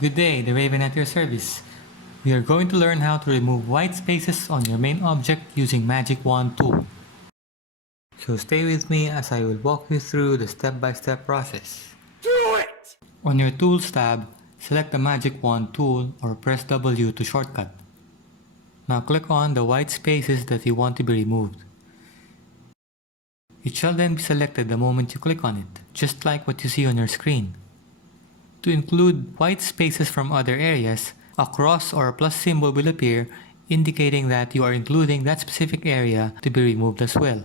Good day, the Raven at your service. We are going to learn how to remove white spaces on your main object using Magic Wand tool. So stay with me as I will walk you through the step-by-step process. Do it! On your Tools tab, select the Magic Wand tool or press W to shortcut. Now click on the white spaces that you want to be removed. It shall then be selected the moment you click on it, just like what you see on your screen. To include white spaces from other areas, a cross or a plus symbol will appear indicating that you are including that specific area to be removed as well.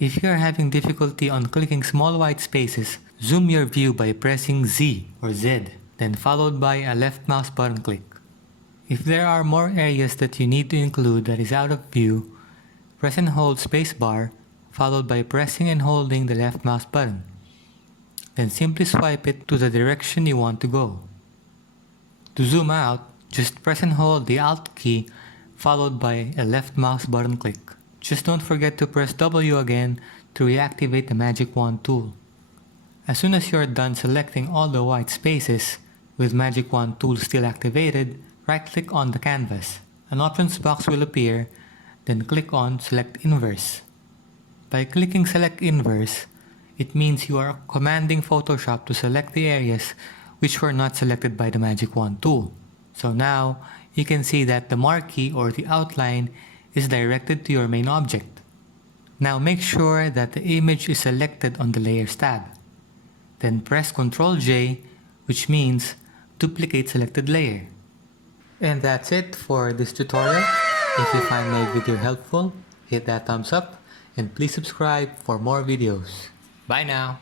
If you are having difficulty on clicking small white spaces, zoom your view by pressing Z or Z, then followed by a left mouse button click. If there are more areas that you need to include that is out of view, press and hold spacebar followed by pressing and holding the left mouse button. Then simply swipe it to the direction you want to go. To zoom out, just press and hold the Alt key followed by a left mouse button click. Just don't forget to press W again to reactivate the Magic Wand tool. As soon as you are done selecting all the white spaces, with Magic Wand tool still activated, right-click on the canvas. An options box will appear, then click on Select Inverse. By clicking Select Inverse, it means you are commanding Photoshop to select the areas which were not selected by the Magic Wand tool. So now, you can see that the marquee or the outline is directed to your main object. Now make sure that the image is selected on the Layers tab. Then press Ctrl J, which means duplicate selected layer. And that's it for this tutorial. If you find my video helpful, hit that thumbs up and please subscribe for more videos. Bye now!